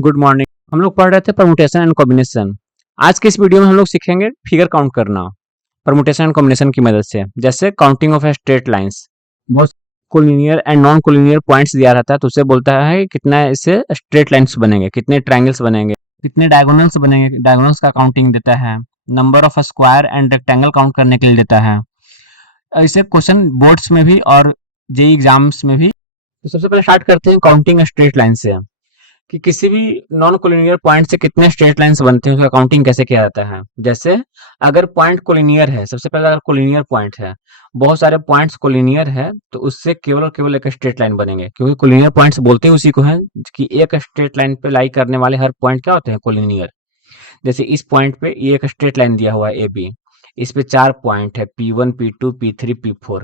Good morning. हम लोग पढ़ रहे थे परमुटेशन एंड कॉम्बिनेशन। आज के इस वीडियो में हम लोग सीखेंगे फिगर काउंट करना परमुटेशन एंड कॉम्बिनेशन की मदद से, जैसे काउंटिंग ऑफ स्ट्रेट लाइंस। बहुत collinear and non collinear points दिया रहता है, तो उससे बोलता है कि कितना इससे स्ट्रेट लाइंस बनेंगे, कितने ट्रायंगल्स बनेंगे, कितने डायगोनल्स बनेंगे, डायगोनल्स का काउंटिंग देता है, number of square and rectangle count करने के लिए देता है। ऐसे क्वेश्चन बोर्ड्स में भी और जेई एग्जाम्स में भी। तो सबसे पहले स्टार्ट करते हैं काउंटिंग स्ट्रेट लाइन से, कि किसी भी नॉन कोलिनियर पॉइंट से कितने स्ट्रेट लाइंस बनते हैं, उसका काउंटिंग कैसे किया जाता है। जैसे अगर पॉइंट कोलिनियर है, सबसे पहले अगर कोलिनियर पॉइंट है, बहुत सारे पॉइंट्स कोलिनियर है, तो उससे केवल और केवल एक स्ट्रेट लाइन बनेंगे, क्योंकि कोलिनियर पॉइंट्स बोलते ही उसी को है कि एक स्ट्रेट लाइन पे लाई करने वाले हर पॉइंट क्या होते हैं, कोलिनियर। जैसे इस पॉइंट पे ये एक स्ट्रेट लाइन दिया हुआ है ए बी, इस पे 4 पॉइंट है P1 P2 P3 P4,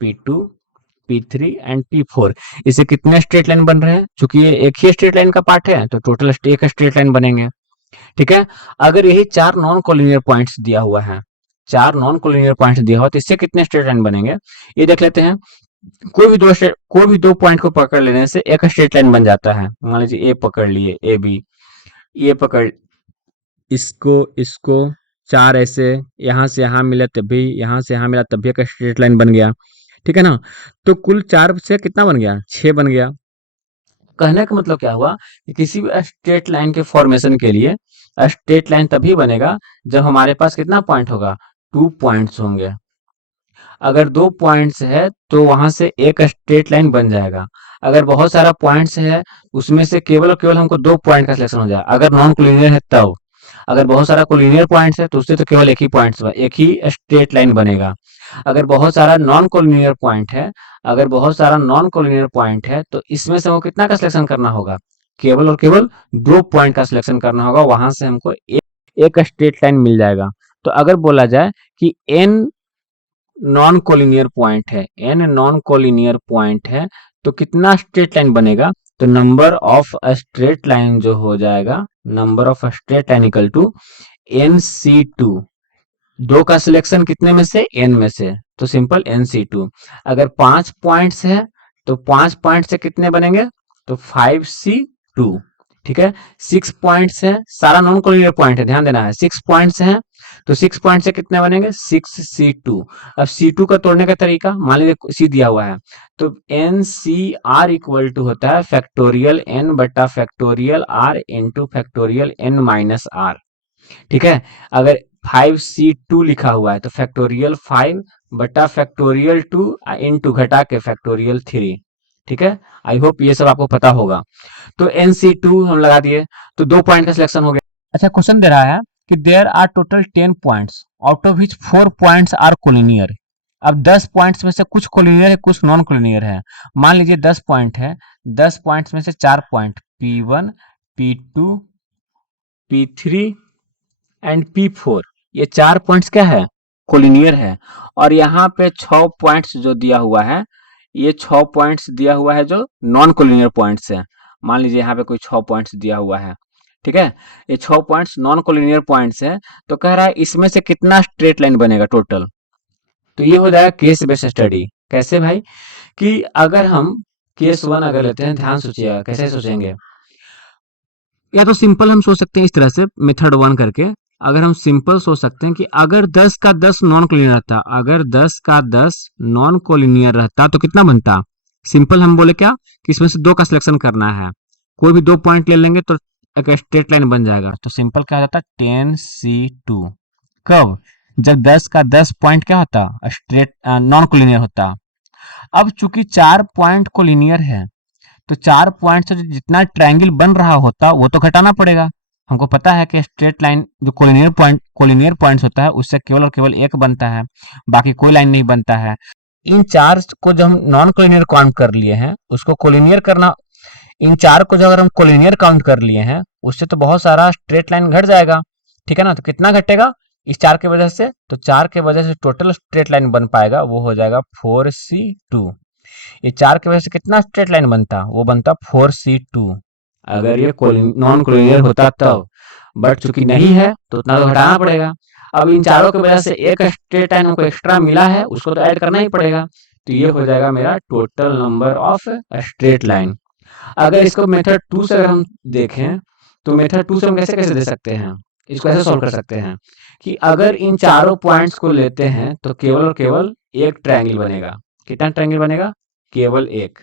P2 P3 and P4। इसे कितने स्ट्रेट लाइन बन रहे हैं, चूंकि ये एक ही स्ट्रेट लाइन का पार्ट है तो टोटल एक स्ट्रेट लाइन बनेंगे। ठीक है। अगर यही 4 नॉन कोलिनियर पॉइंट्स दिया हुआ है, 4 नॉन कोलिनियर पॉइंट्स दिया हुआ, तो इससे कितने स्ट्रेट लाइन बनेंगे, ये देख लेते हैं। कोई भी दो पॉइंट को पकड़ लेने से एक स्ट्रेट लाइन बन जाता है। मान लीजिए ए पकड़ लिए, ए बी, ये पकड़, इसको इसको, 4 ऐसे, यहाँ से यहाँ मिला तभी, यहाँ से यहाँ मिला तभी एक स्ट्रेट लाइन बन गया। ठीक है ना। तो कुल 4 से कितना बन गया, 6 बन गया। कहने का मतलब क्या हुआ कि किसी भी स्ट्रेट लाइन के फॉर्मेशन के लिए स्ट्रेट लाइन तभी बनेगा जब हमारे पास कितना पॉइंट होगा, 2 पॉइंट्स होंगे। अगर 2 पॉइंट्स है तो वहां से एक स्ट्रेट लाइन बन जाएगा। अगर बहुत सारा पॉइंट्स है, उसमें से केवल और केवल हमको 2 पॉइंट का सिलेक्शन हो जाए, अगर नॉन कोलिनियर है तब। अगर बहुत सारा कोलिनियर पॉइंट्स है तो उससे तो केवल एक ही पॉइंट्स, एक ही स्ट्रेट लाइन बनेगा। अगर बहुत सारा नॉन कोलिनियर पॉइंट है, अगर बहुत सारा नॉन कोलिनियर पॉइंट है, तो इसमें से हमको कितना का सिलेक्शन करना होगा, केवल और केवल 2 पॉइंट का सिलेक्शन करना होगा, वहां से हमको एक स्ट्रेट लाइन मिल जाएगा। तो अगर बोला जाए कि n नॉन कोलिनियर पॉइंट है, n नॉन कोलिनियर पॉइंट है, तो कितना स्ट्रेट लाइन बनेगा, तो नंबर ऑफ स्ट्रेट लाइन जो हो जाएगा, number of straight line equal to NC2। 2 का सिलेक्शन कितने में से, n में से, तो सिंपल NC2। अगर 5 पॉइंट्स है तो 5 पॉइंट से कितने बनेंगे, तो 5C2। ठीक है। 6 पॉइंट्स है, सारा नॉन कोलिनियर पॉइंट है, ध्यान देना है, 6 पॉइंट्स हैं, तो 6 पॉइंट से कितने बनेंगे, 6C2। अब C2 का तोड़ने का तरीका, मान लीजिए C दिया हुआ है, तो NCR इक्वल टू होता है फैक्टोरियल N बटा factorial R into factorial N minus R। ठीक है। अगर 5C2 लिखा हुआ है तो फैक्टोरियल 5 बटा फैक्टोरियल 2 इंटू घटा के फैक्टोरियल 3। ठीक है। आई होप ये सब आपको पता होगा। तो NC2 हम लगा दिए, तो 2 पॉइंट का सिलेक्शन हो गया। अच्छा, क्वेश्चन दे रहा है कि there are total 10 points out of which 4 points are collinear. अब 10 पॉइंट्स में से कुछ कोलिनियर है, कुछ नॉन कोलिनियर है। मान लीजिए 10 पॉइंट है, 10 पॉइंट्स में से 4 point P1 P2 P3 and P4, ये 4 पॉइंट्स क्या है, कोलिनियर है। और यहाँ पे 6 पॉइंट्स जो दिया हुआ है, ये 6 पॉइंट्स दिया हुआ है जो नॉन कोलिनियर पॉइंट्स है। मान लीजिए यहाँ पे कोई 6 पॉइंट्स दिया हुआ है। ठीक है। ये 6 पॉइंट्स नॉन कोलिनियर पॉइंट्स है, तो कह रहा है इसमें से कितना स्ट्रेट लाइन बनेगा टोटल। तो ये हो जाएगा केस बेस्ड स्टडी। कैसे भाई, कि अगर हम केस 1 अगर लेते हैं, ध्यान सोचिएगा कैसे सोचेंगे। या तो सिंपल हम सोच सकते हैं इस तरह से, मेथड 1 करके। अगर हम सिंपल सोच सकते हैं कि अगर 10 का 10 नॉन कोलिनियर रहता, अगर 10 का 10 नॉन कोलिनियर रहता तो कितना बनता। सिंपल हम बोले क्या कि इसमें से 2 का सिलेक्शन करना है, कोई भी 2 पॉइंट ले लेंगे तो एक स्ट्रेट लाइन बन जाएगा। तो सिंपल क्या होता, 10C2। कब, जब 10 का 10 पॉइंट क्या होता, स्ट्रेट नॉन कोलिनियर होता। अब चूंकि 4 पॉइंट कोलिनियर है, तो 4 पॉइंट से जितना ट्रायंगल बन रहा होता वो तो घटाना पड़ेगा। हमको पता है कि स्ट्रेट लाइन जो कोलिनियर पॉइंट्स होता है उससे केवल और केवल एक बनता है, बाकी कोई लाइन नहीं बनता है। इन 4 को जो हम नॉन कोलिनियर काउंट कर लिए हैं उसको कोलिनियर करना, इन 4 को जो अगर हम कोलिनियर काउंट कर लिए हैं उससे तो बहुत सारा स्ट्रेट लाइन घट जाएगा। ठीक है ना। तो कितना घटेगा इस 4 की वजह से, तो 4 की वजह से टोटल स्ट्रेट लाइन बन पाएगा वो हो जाएगा 4C2। ये 4 की वजह से कितना स्ट्रेट लाइन बनता, वो बनता 4C2, अगर ये नॉन कोलिनियर होता तब। बट चूंकि नहीं है तो उतना तो घटाना पड़ेगा। अब इन चारों की वजह से एक स्ट्रेट लाइन हमको एक्स्ट्रा मिला है, उसको तो ऐड करना ही पड़ेगा। तो ये हो जाएगा मेरा total number of straight line. अगर इसको मेथड 2 से अगर हम देखें, तो मेथड 2 से हम कैसे कैसे दे सकते हैं, इसको ऐसे सॉल्व कर सकते हैं कि अगर इन चारों पॉइंट्स को लेते हैं तो केवल और केवल एक ट्रायंगल बनेगा। कितना ट्रायंगल बनेगा? केवल एक।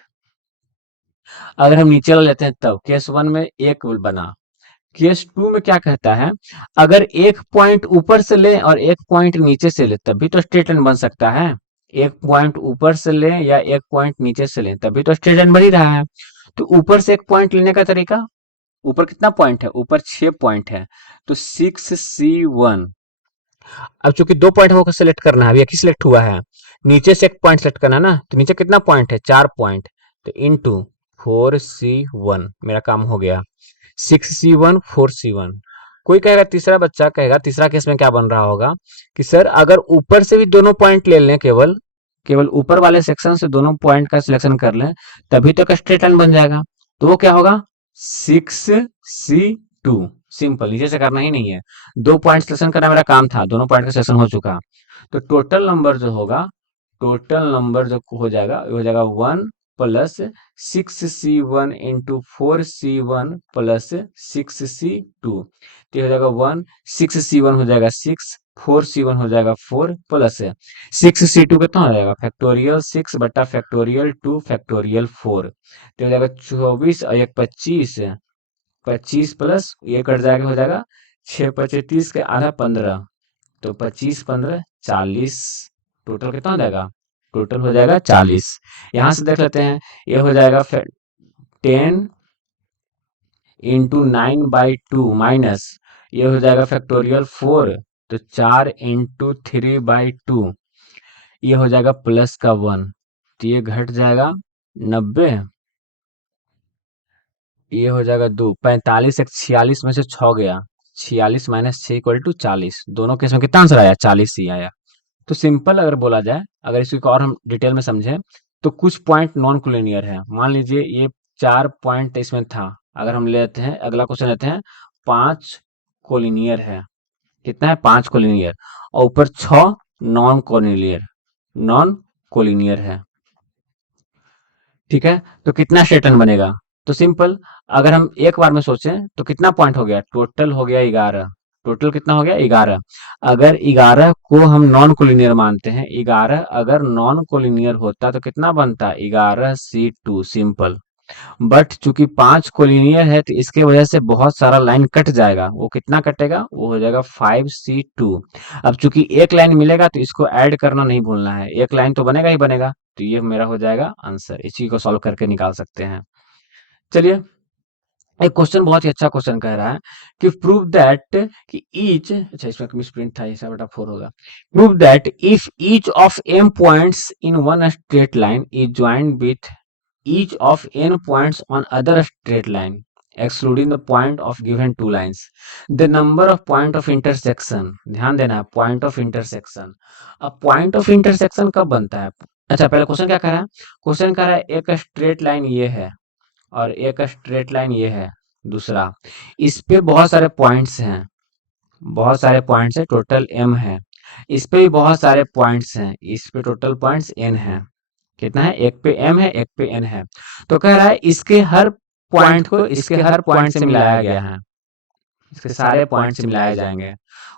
अगर हम नीचे वाला लेते हैं तब केस 1 में एक बना। केस 2 में क्या कहता है, अगर एक पॉइंट ऊपर से ले और एक पॉइंट नीचे से ले तभी तो स्ट्रेट लाइन बन सकता है। एक पॉइंट ऊपर से ले या एक पॉइंट नीचे से ले तभी तो स्ट्रेट लाइन बन ही रहा है। तो ऊपर से एक पॉइंट लेने का तरीका, ऊपर कितना पॉइंट है? ऊपर 6 पॉइंट है, तो 6C1। अब चूंकि 2 पॉइंट हमको सिलेक्ट करना है, अभी एक ही सिलेक्ट हुआ है, नीचे से एक पॉइंट सेलेक्ट करना है ना, तो नीचे कितना पॉइंट है? 4 पॉइंट, तो इनटू 4C1 मेरा काम हो गया। 6C1 4C1। कोई कहेगा, तीसरा बच्चा कहेगा तीसरा केस में क्या बन रहा होगा कि सर अगर ऊपर से भी दोनों पॉइंट ले लें, केवल केवल ऊपर वाले सेक्शन से दोनों पॉइंट का सिलेक्शन कर लें तभी तो एक स्ट्रेट लाइन बन जाएगा। तो वो क्या होगा? 6C2। सिंपल, नीचे से करना ही नहीं है, 2 पॉइंट सिलेक्शन करना मेरा काम था, दोनों पॉइंट का सिलेक्शन हो चुका। तो टोटल नंबर जो होगा, टोटल नंबर जो हो जाएगा वो हो जाएगा 1 plus 6C1 into 4C1 plus 6C2। तो ये हो जाएगा 1, 6C1 हो जाएगा 6, 4C1 हो जाएगा 4 प्लस 6C2 कितना हो जाएगा? फैक्टोरियल 6 बटा फैक्टोरियल 2 फैक्टोरियल 4। तो हो जाएगा 24 और 1 25, 25 प्लस ये कट जाएगा, हो जाएगा 6 25 30 के आधा 15, तो 25 15 40। टोटल कितना हो जाएगा? टोटल हो जाएगा 40। यहां से देख लेते हैं, ये हो जाएगा 10 इंटू 9/2 माइनस ये हो जाएगा फैक्टोरियल 4, तो 4 इंटू 3/2, ये हो जाएगा प्लस का 1, तो ये घट जाएगा 90, ये हो जाएगा 2 45 एक 46 में से 6 गया, 46 माइनस 6 इक्वल टू 40। दोनों केस में कितना आंसर आया? 40 ही आया। तो सिंपल अगर बोला जाए, अगर इसको और हम डिटेल में समझें तो कुछ पॉइंट नॉन कोलिनियर है। मान लीजिए ये 4 पॉइंट इसमें था, अगर हम लेते हैं अगला क्वेश्चन लेते हैं 5 कोलिनियर है। कितना है? 5 कोलिनियर, और ऊपर 6 नॉन कोलिनियर, नॉन कोलिनियर है। ठीक है, तो कितना स्ट्रेटन बनेगा? तो सिंपल, अगर हम एक बार में सोचें तो कितना पॉइंट हो गया? टोटल हो गया 11। टोटल कितना हो गया? 11। अगर 11 को हम नॉन कोलिनियर मानते हैं, 11 अगर नॉन कोलिनियर होता तो कितना बनता? 11C2। सिंपल, बट चूंकि 5 कोलिनियर है तो इसके वजह से बहुत सारा लाइन कट जाएगा। वो कितना कटेगा? वो हो जाएगा 5C2। अब चूंकि एक लाइन मिलेगा तो इसको ऐड करना नहीं भूलना है, एक लाइन तो बनेगा ही बनेगा। तो ये मेरा हो जाएगा आंसर, इसी को सॉल्व करके निकाल सकते हैं। चलिए, एक क्वेश्चन बहुत ही अच्छा क्वेश्चन कह रहा है कि प्रूव दैट कि ईच, अच्छा इसमें मिसप्रिंट था, ऐसा बटा 4 होगा। Prove that if each of m points in one straight line is joint with each of n points on other straight line excluding the point of given two lines, the number of point of intersection, ध्यान देना है point of intersection। अब point of intersection कब बनता है? अच्छा, पहले question क्या कह रहा है? क्वेश्चन कह रहा है एक स्ट्रेट लाइन ये है और एक स्ट्रेट लाइन ये है दूसरा, इस पे बहुत सारे पॉइंट्स हैं, बहुत सारे पॉइंट्स है, टोटल m है। इस पे भी बहुत सारे पॉइंट्स हैं, इस पे टोटल पॉइंट्स n है। कितना है? एक पे m है, एक पे n है। तो कह रहा है इसके हर पॉइंट को इसके हर पॉइंट से मिलाया गया है, इसके सारे पॉइंट से मिलाए जाएंगे।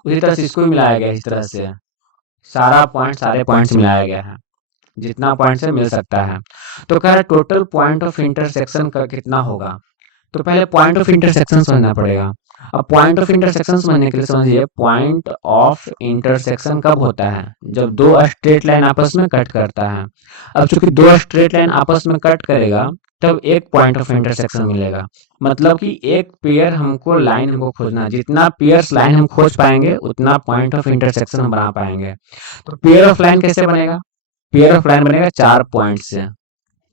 उसी तरह से इसको भी मिलाया गया है, इस तरह से सारा पॉइंट सारे पॉइंट से मिलाया गया है, जितना पॉइंट से मिल सकता है। तो कह रहा है टोटल पॉइंट ऑफ इंटरसेक्शन का कितना होगा? तो पहले पॉइंट ऑफ इंटरसेक्शन समझना पड़ेगा। अब पॉइंट ऑफ इंटरसेक्शन समझने के लिए समझिए, पॉइंट ऑफ इंटरसेक्शन कब होता है? जब दो स्ट्रेट लाइन आपस में कट करता है। अब चूंकि दो स्ट्रेट लाइन आपस में कट करेगा तब एक पॉइंट ऑफ इंटरसेक्शन मिलेगा। मतलब कि एक पेयर हमको लाइन हमको खोजना है, जितना पेयर्स लाइन हम खोज पाएंगे उतना पॉइंट ऑफ इंटरसेक्शन हम बना पाएंगे। तो पेयर ऑफ लाइन कैसे बनेगा? पेयर ऑफ लाइन बनेगा 4 पॉइंट से।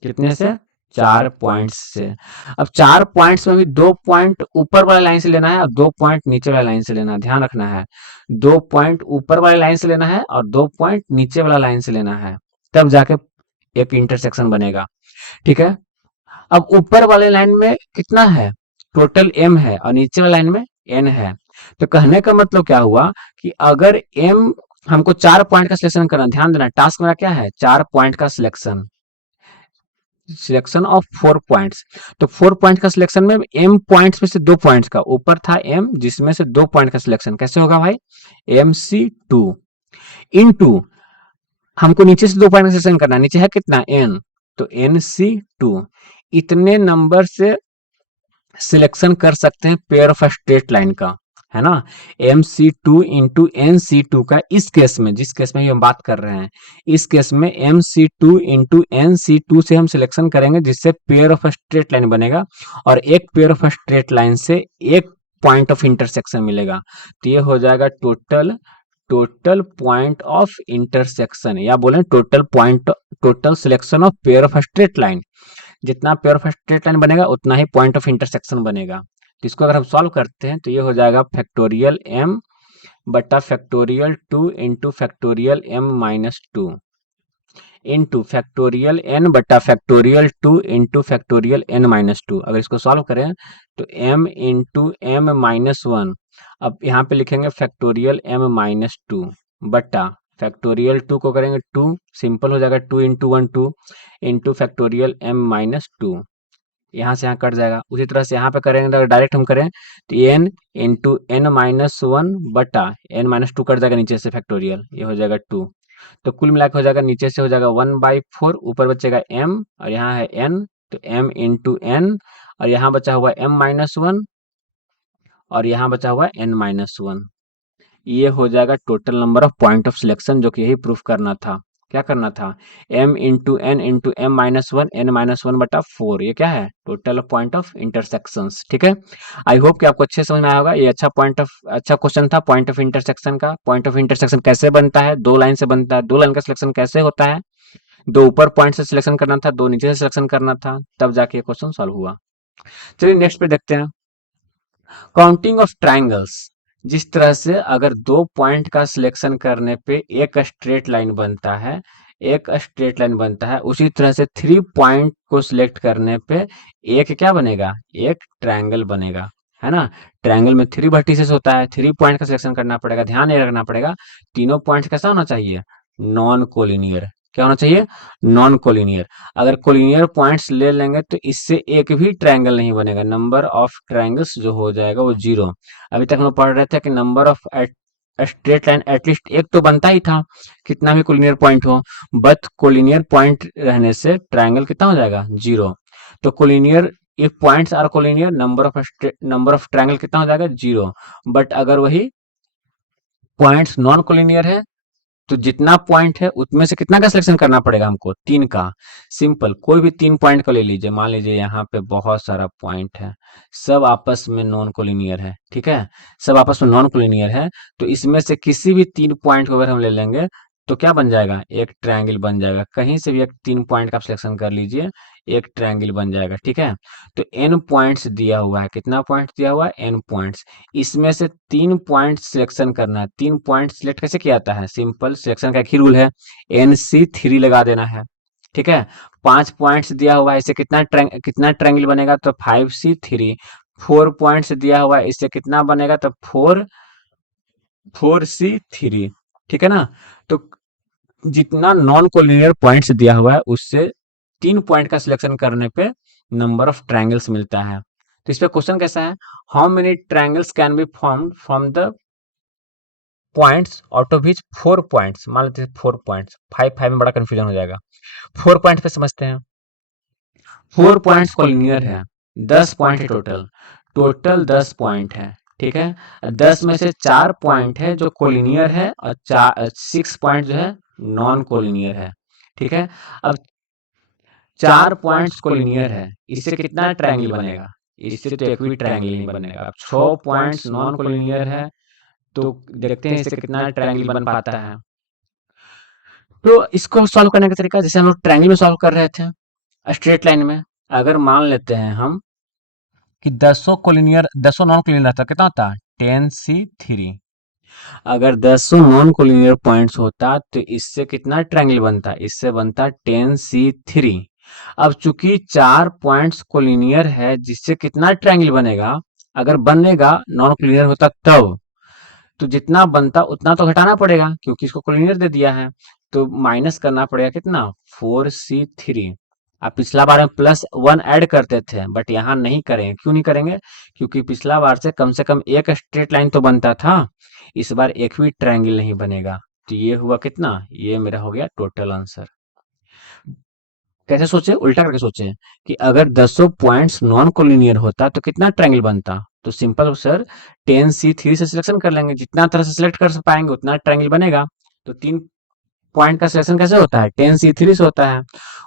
कितने से? 4 पॉइंट्स से। अब 4 पॉइंट्स में भी 2 पॉइंट ऊपर वाली लाइन से लेना है और 2 पॉइंट नीचे वाली लाइन से लेना है, ध्यान रखना है। 2 पॉइंट ऊपर वाली लाइन से लेना है और 2 पॉइंट नीचे वाला लाइन से लेना है, तब जाके एक इंटरसेक्शन बनेगा। ठीक है, अब ऊपर वाले लाइन में कितना है? टोटल m है और नीचे वाली लाइन में n है। तो कहने का मतलब क्या हुआ कि अगर m हमको 4 पॉइंट का सिलेक्शन करना, ध्यान देना टास्क मेरा क्या है? 4 पॉइंट का सिलेक्शन। Selection of 4 points. तो 4 पॉइंट का सिलेक्शन में m पॉइंट्स में से 2 पॉइंट्स का, ऊपर था m जिसमें से 2 पॉइंट का सिलेक्शन कैसे होगा भाई, MC2 इनटू, हमको नीचे से 2 पॉइंट का सिलेक्शन करना है, नीचे है कितना n, तो NC2 इतने नंबर से सिलेक्शन कर सकते हैं पेयर ऑफ स्ट्रेट लाइन का, है ना। MC2 इंटू NC2 का इस केस में, जिस केस में हम बात कर रहे हैं, इस केस में MC2 इंटू NC2 से हम सिलेक्शन करेंगे जिससे पेयर ऑफ स्ट्रेट लाइन बनेगा, और एक पेयर ऑफ स्ट्रेट लाइन से एक पॉइंट ऑफ इंटरसेक्शन मिलेगा। तो ये हो जाएगा total total point of intersection, या बोले total point, total selection of pair of straight line. जितना पेयर ऑफ स्ट्रेट लाइन बनेगा उतना ही पॉइंट ऑफ इंटरसेक्शन बनेगा। तो इसको अगर हम सॉल्व करते हैं तो ये हो जाएगा फैक्टोरियल m बटा factorial 2 into factorial m minus 2 into factorial n बटा factorial 2 into factorial n minus 2। अगर इसको सॉल्व करें तो m इंटू m माइनस 1, अब यहाँ पे लिखेंगे फैक्टोरियल m माइनस 2 बटा फैक्टोरियल 2 को करेंगे 2, सिंपल हो जाएगा 2 into 1 2 into factorial m minus 2, यहाँ से यहाँ कट जाएगा। उसी तरह से यहाँ पे करेंगे तो अगर डायरेक्ट हम करें तो n इंटू n माइनस 1 बटा n माइनस 2 कट जाएगा नीचे से फैक्टोरियल, ये हो जाएगा 2। तो कुल मिला के हो जाएगा, नीचे से हो जाएगा 1/4, ऊपर बचेगा m और यहाँ है n, तो m इंटू n, और यहाँ बचा हुआ m माइनस 1 और यहाँ बचा हुआ n माइनस 1। ये हो जाएगा total number of point of selection, जो कि यही प्रूफ करना था। क्या करना था, m into n into m minus 1 n minus 1 बटा 4, ये क्या है, टोटल पॉइंट ऑफ इंटरसेक्शंस। ठीक है, आई होप कि आपको अच्छे समझ में आया होगा। ये अच्छा क्वेश्चन था पॉइंट ऑफ इंटरसेक्शन का। पॉइंट ऑफ इंटरसेक्शन कैसे बनता है, 2 लाइन से बनता है। 2 लाइन का सिलेक्शन कैसे होता है, 2 ऊपर पॉइंट से सिलेक्शन करना था, 2 नीचे से सिलेक्शन करना था, तब जाके ये क्वेश्चन सॉल्व हुआ। चलिए नेक्स्ट पे देखते हैं, काउंटिंग ऑफ ट्राइंगल्स। जिस तरह से अगर 2 पॉइंट का सिलेक्शन करने पे एक स्ट्रेट लाइन बनता है, एक स्ट्रेट लाइन बनता है, उसी तरह से 3 पॉइंट को सिलेक्ट करने पे एक क्या बनेगा, एक ट्रायंगल बनेगा, है ना। ट्रायंगल में 3 वर्टिसेस होता है, 3 पॉइंट का सिलेक्शन करना पड़ेगा। ध्यान ये रखना पड़ेगा, तीनों पॉइंट कैसा होना चाहिए, नॉन कोलिनियर। क्या होना चाहिए, नॉन कोलिनियर। अगर कोलिनियर पॉइंट्स ले लेंगे तो इससे एक भी ट्रायंगल नहीं बनेगा, नंबर ऑफ ट्रायंगल्स जो हो जाएगा वो 0। अभी तक हम लोग पढ़ रहे थे कि number of straight line at least एक तो बनता ही था, कितना भी कोलिनियर पॉइंट हो, बट कोलिनियर पॉइंट रहने से ट्रायंगल कितना हो जाएगा, 0। तो collinear, if points are collinear, number of triangle कितना हो जाएगा, 0। बट अगर वही पॉइंट्स नॉन कोलिनियर है तो जितना पॉइंट है उसमें से कितना का सिलेक्शन करना पड़ेगा हमको, 3 का। सिंपल, कोई भी 3 पॉइंट को ले लीजिए। मान लीजिए यहाँ पे बहुत सारा पॉइंट है, सब आपस में नॉन कोलिनियर है, ठीक है, सब आपस में नॉन कोलिनियर है। तो इसमें से किसी भी 3 पॉइंट को अगर हम ले लेंगे तो क्या बन जाएगा, एक ट्रायंगल बन जाएगा। कहीं से भी एक 3 पॉइंट का सिलेक्शन कर लीजिए, एक ट्रायंगल बन जाएगा, ठीक है। तो n पॉइंट्स दिया हुआ है, कितना पॉइंट दिया हुआ है, n पॉइंट्स। इसमें से 3 पॉइंट सिलेक्शन करना है। 3 पॉइंट सिलेक्ट कैसे किया जाता है, सिंपल, सिलेक्शन का एक ही रूल है, NC3 लगा देना है, ठीक है। 5 पॉइंट्स दिया हुआ है, इससे कितना ट्रायंगल बनेगा, तो 5C3। 4 पॉइंट्स दिया हुआ है, इससे कितना बनेगा, तो 4C3, ठीक है ना। तो जितना नॉन कोलिनियर पॉइंट्स दिया हुआ है उससे 3 पॉइंट का सिलेक्शन करने पे नंबर ऑफ ट्रायंगल्स मिलता है। तो इस पे क्वेश्चन कैसा है, how many triangles can be form from the points out of which 4 points. मान लेते हैं 4 पॉइंट्स, 5 में बड़ा कंफ्यूजन हो जाएगा। 4 पॉइंट पे समझते हैं, 4 पॉइंट्स कोलिनियर है, 10 पॉइंट है टोटल, टोटल 10 पॉइंट है, ठीक है। 10 में से 4 पॉइंट है जो कोलिनियर है और 6 पॉइंट जो है नॉन कोलिनियर है, ठीक है। अब 4 पॉइंट्स कोलिनियर है, इससे कितना ट्रायंगल बनेगा, इससे तो एक भी ट्रायंगल नहीं बनेगा। अब 6 पॉइंट्स नॉन कोलिनियर है, तो देखते हैं इससे कितना ट्रायंगल बन पाता है। तो इसको सॉल्व करने का तरीका, जैसे हम लोग ट्रायंगल में सॉल्व कर रहे थे स्ट्रेट लाइन में, अगर मान लेते हैं हम कि 10 नॉन कोलिनियर रहता, कितना होता, 10C3। अगर 10 नॉन कोलिनियर पॉइंट्स होता तो इससे कितना ट्रायंगल बनता, इससे बनता 10C3। अब चूंकि 4 पॉइंट्स कोलिनियर है, जिससे कितना ट्रायंगल बनेगा, अगर बनेगा नॉन कोलिनियर होता तब, तो जितना बनता उतना तो घटाना पड़ेगा क्योंकि इसको कोलिनियर दे दिया है, तो माइनस करना पड़ेगा कितना, 4C3। आप पिछला बार में +1 ऐड करते थे, बट यहाँ नहीं करेंगे। क्यों नहीं करेंगे? क्योंकि पिछला बार से कम एक स्ट्रेट लाइन तो बनता था, इस बार एक भी ट्रायंगल नहीं बनेगा। तो ये हुआ कितना? ये मेरा हो गया टोटल आंसर। कैसे सोचे? उल्टा करके सोचे कि अगर दसों पॉइंट्स नॉन कोलिनियर होता तो कितना ट्रायंगल बनता? तो सिंपल सर, 10C3 से सिलेक्शन कर लेंगे, जितना तरह से सिलेक्ट कर पाएंगे उतना ट्रायंगल बनेगा। तो 3 पॉइंट का सिलेक्शन कैसे होता है? 10C3 से होता है।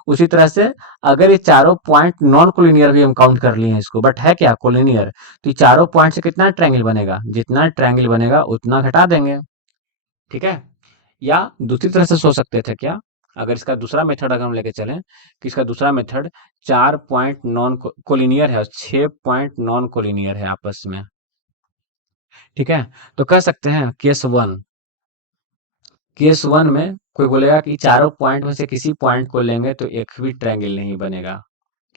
उसी तरह से अगर ये चारों पॉइंट नॉन कोलिनियर भी हम काउंट कर लिए हैं इसको, बट है क्या? कोलिनियर। तो ये चारों पॉइंट से कितना ट्रायंगल बनेगा? जितना ट्रायंगल बनेगा उतना घटा देंगे। ठीक है? या दूसरी तरह से सोच सकते थे क्या? अगर इसका दूसरा मेथड अगर हम लेके चलें कि इसका दूसरा मेथड 4 पॉइंट नॉन कोलिनियर है और 6 पॉइंट नॉन कोलिनियर है आपस में। ठीक है? तो कह सकते हैं केस वन में कोई बोलेगा कि चारों पॉइंट में से किसी पॉइंट को लेंगे तो एक भी ट्रायंगल नहीं बनेगा।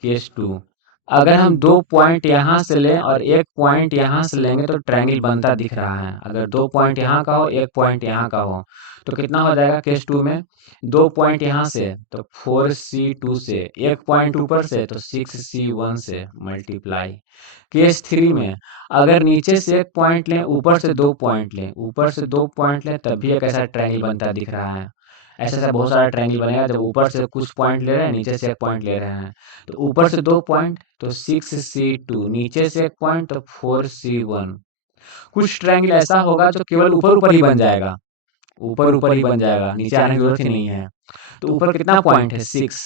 केस 2, अगर हम 2 पॉइंट यहाँ से लें और 1 पॉइंट यहाँ से लेंगे तो ट्रायंगल बनता दिख रहा है। अगर 2 पॉइंट यहाँ का हो, 1 पॉइंट यहाँ का हो, तो कितना हो जाएगा केस 2 में? 2 पॉइंट यहाँ से तो 4C2 से, 1 पॉइंट ऊपर से तो 6C1 से मल्टीप्लाई। केस 3 में अगर नीचे से 1 पॉइंट लें, ऊपर से 2 पॉइंट लें, ऊपर से 2 पॉइंट लें, तब भी एक ऐसा ट्रायंगल बनता दिख रहा है। ऐसा ऐसा बहुत सारा ट्रायंगल बनेगा जब ऊपर से कुछ पॉइंट ले रहे हैं, नीचे से 1 पॉइंट ले रहे हैं। तो ऊपर से 2 पॉइंट तो 6C2, नीचे से 1 पॉइंट तो 4C1। कुछ ट्रायंगल ऐसा होगा जो केवल ऊपर ऊपर ही बन जाएगा, ऊपर ऊपर ही बन जाएगा, नीचे आने की जरूरत ही नहीं है। तो ऊपर कितना पॉइंट है? 6,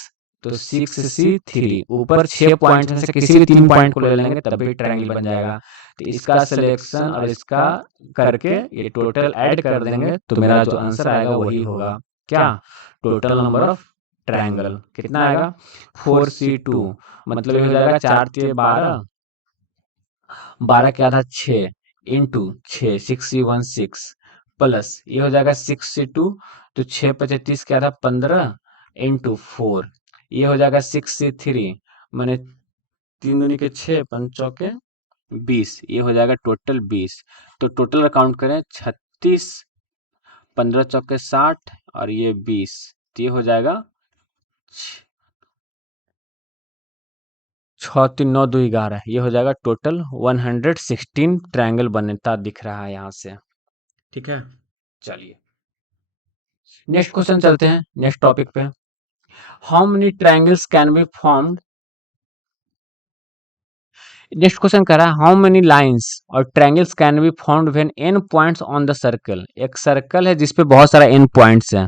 तो 6C3, ऊपर 6 पॉइंट में से किसी भी 3 पॉइंट को ले लेंगे तब भी ट्रायंगल बन जाएगा। तो इसका सिलेक्शन और इसका करके ये टोटल ऐड कर देंगे तो मेरा जो आंसर आएगा वही होगा क्या? टोटल नंबर ऑफ ट्रायंगल कितना आएगा? 4C2, मतलब ये हो जाएगा 4 3 12, 12 के आधा 6 इंटू 6, 6C1 6, प्लस ये हो जाएगा 6C2, तो 6 पचे 30 के आधा 15 इंटू 4, ये हो जाएगा 6C3, मैंने 3 दूनी के 6, 5 चौके 20, ये हो जाएगा टोटल 20। तो टोटल काउंट करें 36, 15 चौके 60 और ये 20, तो ये हो जाएगा 6 3 9 2 11, ये हो जाएगा टोटल 116 ट्रायंगल बनता दिख रहा है यहाँ से। ठीक है, चलिए नेक्स्ट क्वेश्चन चलते हैं, नेक्स्ट टॉपिक पे। How many triangles can be formed? Next question कह रहा है हाउ मेनी लाइंस और triangles can be formed when n points on the circle. एक सर्कल है जिसपे बहुत सारा n पॉइंट्स हैं,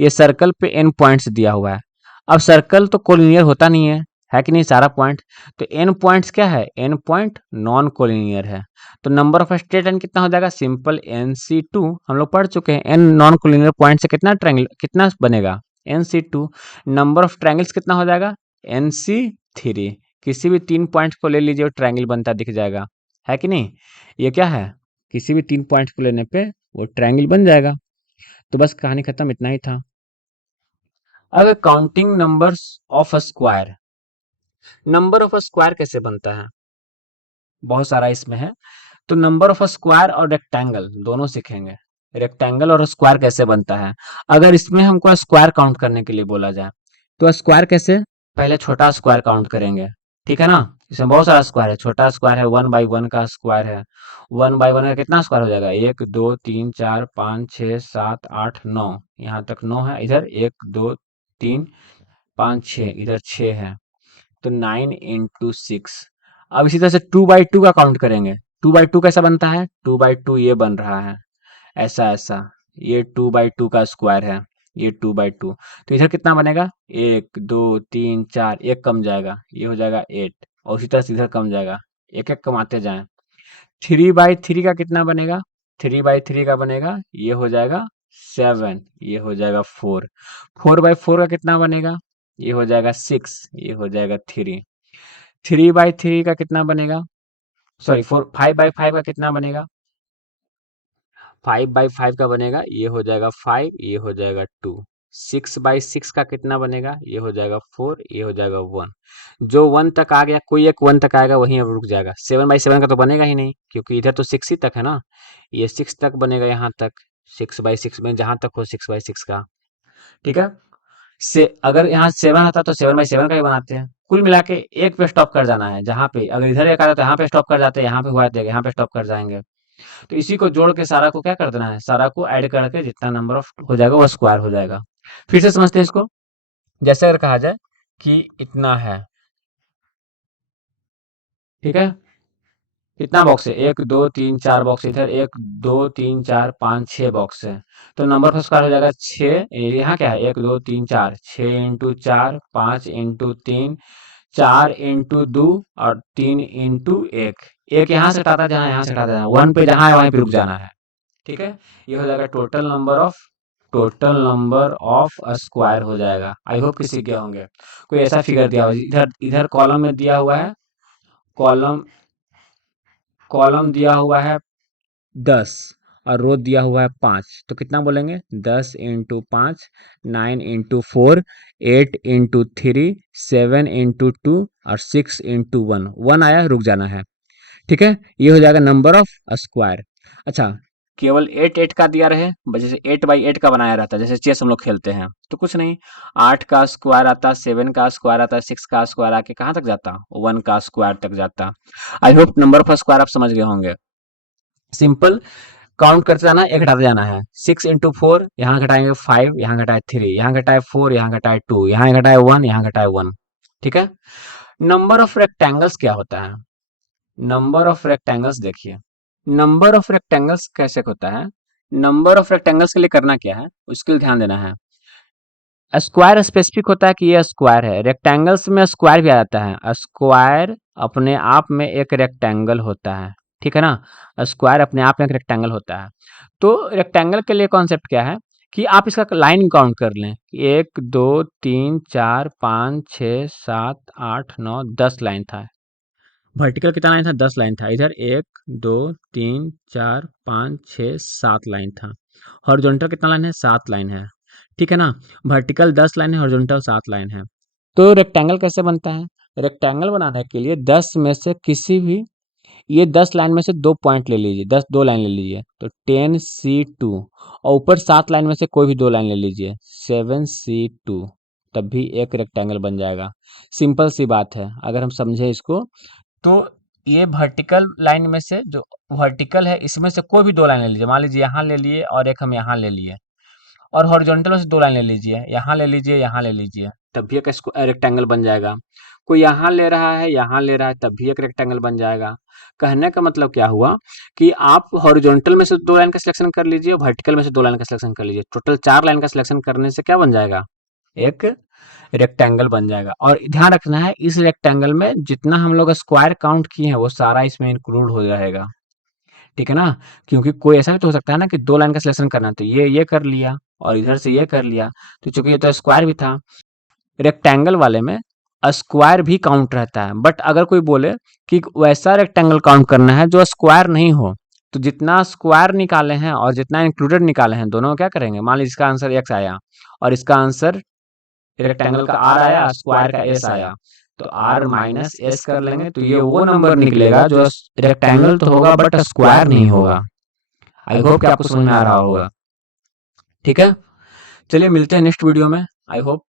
ये सर्कल पे n पॉइंट्स दिया हुआ है। अब सर्कल तो कोलिनियर होता नहीं है कि नहीं सारा पॉइंट? तो n पॉइंट्स क्या है? n पॉइंट नॉन कोलिनियर है। तो नंबर ऑफ स्ट्रेट लाइन कितना हो जाएगा? सिंपल NC2, हम लोग पढ़ चुके हैं। n नॉन कोलिनियर पॉइंट से कितना ट्रायंगल कितना बनेगा? NC2। नंबर ऑफ ट्रायंगल्स कितना हो जाएगा? NC3। किसी भी 3 पॉइंट्स को ले लीजिए, ट्रायंगल बनता दिख जाएगा, है कि नहीं? ये क्या है? किसी भी 3 पॉइंट्स को लेने पे वो ट्रायंगल बन जाएगा। तो बस कहानी खत्म, इतना ही था। अब counting numbers of a square. Number of a square कैसे बनता है? बहुत सारा इसमें है। तो नंबर ऑफ अ स्क्वायर और रेक्टेंगल दोनों सीखेंगे। रेक्टेंगल और स्क्वायर कैसे बनता है? अगर इसमें हमको स्क्वायर काउंट करने के लिए बोला जाए तो स्क्वायर कैसे? पहले छोटा स्क्वायर काउंट करेंगे, ठीक है ना? इसमें बहुत सारा स्क्वायर है, छोटा स्क्वायर है, 1/1 का स्क्वायर है। 1/1 का कितना स्क्वायर हो जाएगा? 1 2 3 4 5 6 7 8 9, यहाँ तक 9 है, इधर 1 2 3 5 6, इधर 6 है, तो 9 × 6। अब इसी तरह से 2/2 का काउंट करेंगे। 2/2 कैसा बनता है? 2/2 ये बन रहा है, ऐसा ऐसा, ये 2/2 का स्क्वायर है, ये 2/2। तो इधर कितना बनेगा? 1 2 3 4, एक कम जाएगा, ये हो जाएगा 8, और उसी तरह से इधर कम जाएगा, एक एक कमाते जाएं। 3/3 का कितना बनेगा? 3/3 का बनेगा, ये हो जाएगा 7, ये हो जाएगा 4। 4/4 का कितना बनेगा? ये हो जाएगा 6, ये हो जाएगा 3। 3/3 का कितना बनेगा? सॉरी, 5/5 का कितना बनेगा? 5/5 का बनेगा, ये हो जाएगा 5, ये हो जाएगा 2। 6/6 का कितना बनेगा? ये हो जाएगा 4, ये हो जाएगा 1। जो 1 तक आ गया, कोई एक 1 तक आएगा वहीं अब रुक जाएगा। 7/7 का तो बनेगा ही नहीं, क्योंकि इधर तो 6 ही तक है ना, ये 6 तक बनेगा यहाँ तक। 6/6 में जहां तक हो 6/6 का, ठीक है। से अगर यहाँ 7 आता तो 7/7 का ही बनाते हैं। कुल मिला के एक पे स्टॉप कर जाना है, जहाँ पे अगर इधर एक आता तो यहाँ पे स्टॉप कर जाते हैं, यहाँ पे हुआ तो यहाँ पे स्टॉप कर जाएंगे। तो इसी को जोड़ के सारा को क्या कर देना है, सारा को ऐड करके जितना नंबर ऑफ हो जाएगा वो स्क्वायर हो जाएगा। फिर से समझते हैं इसको। जैसे अगर कहा जाए कि इतना है, ठीक है, कितना बॉक्स है, 1 2 3 4 बॉक्स इधर, 1 2 3 4 5 6 बॉक्स है। तो नंबर ऑफ स्क्वायर हो जाएगा 6। यहाँ क्या है, 1 2 3 4, 6 × 4 5 × 3, 4 × 2 और 3 × 1। एक यहाँ से हटाता जाना, यहाँ से हटाता जाना, 1 पे जहाँ है वहीं पे रुक जाना है। ठीक है, ये हो जाएगा टोटल नंबर ऑफ स्क्वायर हो जाएगा। आई होप किसी के होंगे। कोई ऐसा फिगर दिया हो, इधर इधर कॉलम में दिया हुआ है, कॉलम कॉलम दिया हुआ है 10 और रो दिया हुआ है 5, तो कितना बोलेंगे, 10 × 5, 9 × 4, 8 × 3, 7 × 2 और 6 × 1। 1 आया, रुक जाना है। ठीक है, ये हो जाएगा नंबर ऑफ स्क्वायर। अच्छा, केवल 8 का दिया रहे, जैसे 8/8 का बनाया रहता है, जैसे चेस हम लोग खेलते हैं, तो कुछ नहीं, 8 का स्क्वायर आता, 7 का स्क्वायर आता, 6 का स्क्वायर आके कहाँ तक जाता, 1 का स्क्वायर तक जाता। I hope number of square आप समझ गए होंगे। सिंपल, काउंट करते जाना, एक घटाते जाना है। 6 × 4, यहाँ घटाएंगे 5, यहाँ घटाए 3, यहाँ घटाए 4, यहाँ घटाए 2, यहाँ घटाए 1, यहाँ घटाए 1। ठीक है। नंबर ऑफ रेक्टेंगल्स क्या होता है, नंबर ऑफ रेक्टेंगल्स देखिए, नंबर ऑफ रेक्टेंगल्स कैसे होता है। नंबर ऑफ रेक्टेंगल्स के लिए करना क्या है, उसके लिए ध्यान देना है। स्क्वायर स्पेसिफिक होता है कि ये स्क्वायर है, रेक्टेंगल्स में स्क्वायर भी आ जाता है। स्क्वायर अपने आप में एक रेक्टेंगल होता है, ठीक है ना, स्क्वायर अपने आप में एक रेक्टेंगल होता है। तो रेक्टेंगल के लिए कॉन्सेप्ट क्या है कि आप इसका लाइन काउंट कर लें, 1 2 3 4 5 6 7 8 9 10 लाइन था। वर्टिकल कितना लाइन था, 10 लाइन था। इधर 1 2 3 4 5 6 7 लाइन था। हॉरिजॉन्टल कितना लाइन है, 7 लाइन है। ठीक है ना, वर्टिकल 10 लाइन है, हॉरिजॉन्टल 7 लाइन है। तो रेक्टेंगल कैसे बनता है, रेक्टेंगल बनाने के लिए 10 में से किसी भी, ये 10 लाइन में से 2 पॉइंट ले लीजिए, 2 लाइन ले लीजिए, तो 10C2, और ऊपर 7 लाइन में से कोई भी 2 लाइन ले लीजिए, 7C2, तब भी एक रेक्टेंगल बन जाएगा। सिंपल सी बात है, अगर हम समझे इसको, तो ये वर्टिकल लाइन में से, जो वर्टिकल है इसमें से कोई भी 2 लाइन ले लीजिए, मान लीजिए यहाँ ले लिए और एक हम यहाँ ले लिए, और हॉरिजॉन्टल में से 2 लाइन ले लीजिए, यहाँ ले लीजिए, यहाँ ले लीजिए, तब भी एक रेक्टेंगल बन जाएगा। कोई यहाँ ले रहा है, यहाँ ले रहा है, तब भी एक रेक्टेंगल बन जाएगा। कहने का मतलब क्या हुआ कि आप हॉरिजॉन्टल में से 2 लाइन का सिलेक्शन कर लीजिए, वर्टिकल में से 2 लाइन का सिलेक्शन कर लीजिए, टोटल 4 लाइन का सिलेक्शन करने से क्या बन जाएगा, एक रेक्टेंगल बन जाएगा। और ध्यान रखना है, इस रेक्टेंगल में जितना हम लोग स्क्वायर काउंट किए हैं वो सारा इसमें इंक्लूड हो जाएगा। ठीक है ना, क्योंकि कोई ऐसा भी तो हो सकता है ना कि 2 लाइन का सिलेक्शन करना है, तो ये कर लिया और इधर से ये कर लिया, तो चूंकि ये तो स्क्वायर भी था, रेक्टेंगल वाले में स्क्वायर भी काउंट रहता है। बट अगर कोई बोले कि वैसा रेक्टेंगल काउंट करना है जो स्क्वायर नहीं हो, तो जितना स्क्वायर निकाले हैं और जितना इंक्लूडेड निकाले हैं, दोनों क्या करेंगे, मान लीजिए इसका आंसर x आया और इसका आंसर रेक्टेंगल का r आया, स्क्वायर का s आया, तो r माइनस s कर लेंगे, तो ये वो नंबर निकलेगा जो रेक्टेंगल तो होगा बट स्क्वायर नहीं होगा। आई होप कि आपको समझ में आ रहा होगा। ठीक है, चलिए मिलते हैं नेक्स्ट वीडियो में। I hope